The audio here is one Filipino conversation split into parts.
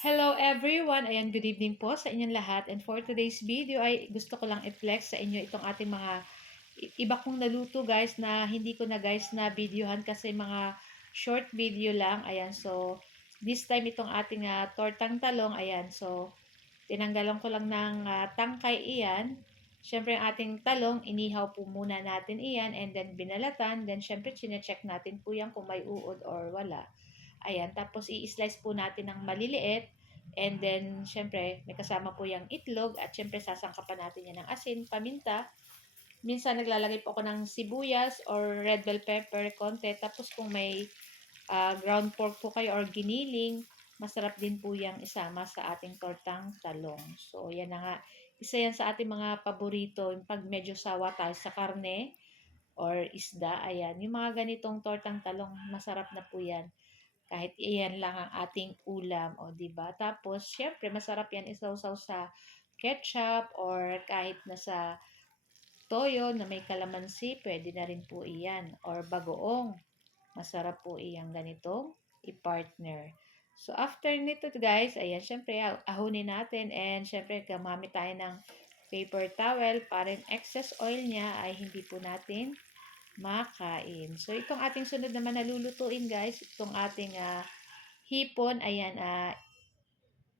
Hello everyone! Ayan, good evening po sa inyong lahat. And for today's video ay gusto ko lang i-flex sa inyo itong ating mga iba kong naluto guys na hindi ko na guys na videohan kasi mga short video lang. Ayan, so this time itong ating tortang talong. Ayan, so tinanggalan ko lang ng tangkay iyan. Siyempre ang ating talong, inihaw po muna natin iyan and then binalatan. Then siyempre chinecheck natin po yan kung may uod or wala. Ayan, tapos i-slice po natin ng maliliit. And then, syempre, may kasama po yung itlog. At syempre, sasangkapan natin yan ng asin, paminta. Minsan, naglalagay po ako ng sibuyas or red bell pepper, konti. Tapos, kung may ground pork po kayo or giniling, masarap din po yung isama sa ating tortang talong. So, yan na nga. Isa yan sa ating mga paborito. Yung pag medyo sawa tayo sa karne or isda, ayan. Yung mga ganitong tortang talong, masarap na po yan. Kahit iyan lang ang ating ulam, o 'di ba? Tapos syempre masarap 'yan isawsaw sa ketchup or kahit na sa toyo na may kalamansi, pwede na rin po iyan or bagoong. Masarap po iyang ganitong i-partner. So after nito guys, ayan syempre ahunin natin and syempre gamamit tayo ng paper towel para yung excess oil niya ay hindi po natin makain. So, itong ating sunod naman na lulutuin guys, itong ating hipon, ayan,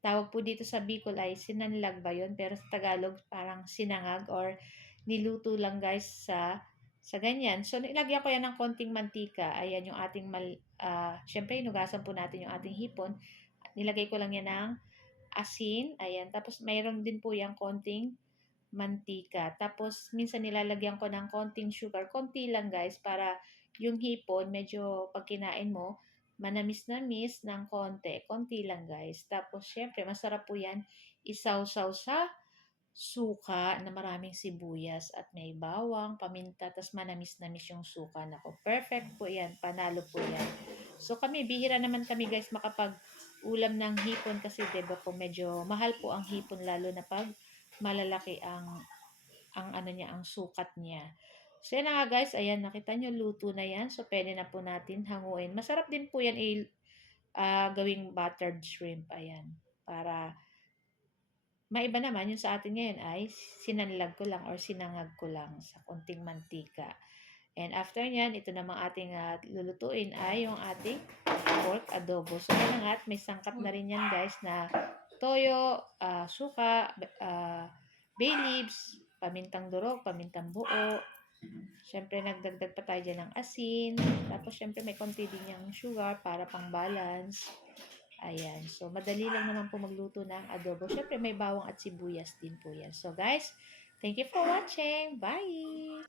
tawag po dito sa Bicol ay sinanlag ba yun? Pero sa Tagalog parang sinangag or niluto lang guys sa ganyan. So, nilagyan ko yan ng konting mantika. Ayan yung ating syempre, inugasan po natin yung ating hipon. Nilagay ko lang yan ng asin. Ayan. Tapos, mayroon din po yung konting mantika. Tapos, minsan nilalagyan ko ng konting sugar. Konti lang guys para yung hipon, medyo pag kinain mo, manamis-namis ng konti. Konti lang guys. Tapos, syempre, masarap po yan isawsaw sa suka na maraming sibuyas at may bawang, paminta, tapos manamis-namis yung suka. Nako, perfect po yan. Panalo po yan. So, kami, bihira naman kami guys makapag ulam ng hipon kasi diba po medyo mahal po ang hipon lalo na pag malalaki ang ano niya, ang sukat niya. So, yan na nga guys. Ayan, nakita nyo, luto na yan. So, pwede na po natin hanguin. Masarap din po yan gawing buttered shrimp. Ayan. Para maiba naman, yung sa atin ngayon ay sinanlag ko lang or sinangag ko lang sa konting mantika. And after nyan, ito namang ating lulutuin ay yung ating pork adobo. So, yan na nga, at may sangkap na rin yan guys na toyo, suka, bay leaves, pamintang durog, pamintang buo. Siyempre, nagdagdag pa tayo dyan ng asin. Tapos, siyempre, may konti din yung sugar para pang balance. Ayan. So, madali lang naman po magluto ng adobo. Siyempre, may bawang at sibuyas din po yan. So, guys, thank you for watching. Bye!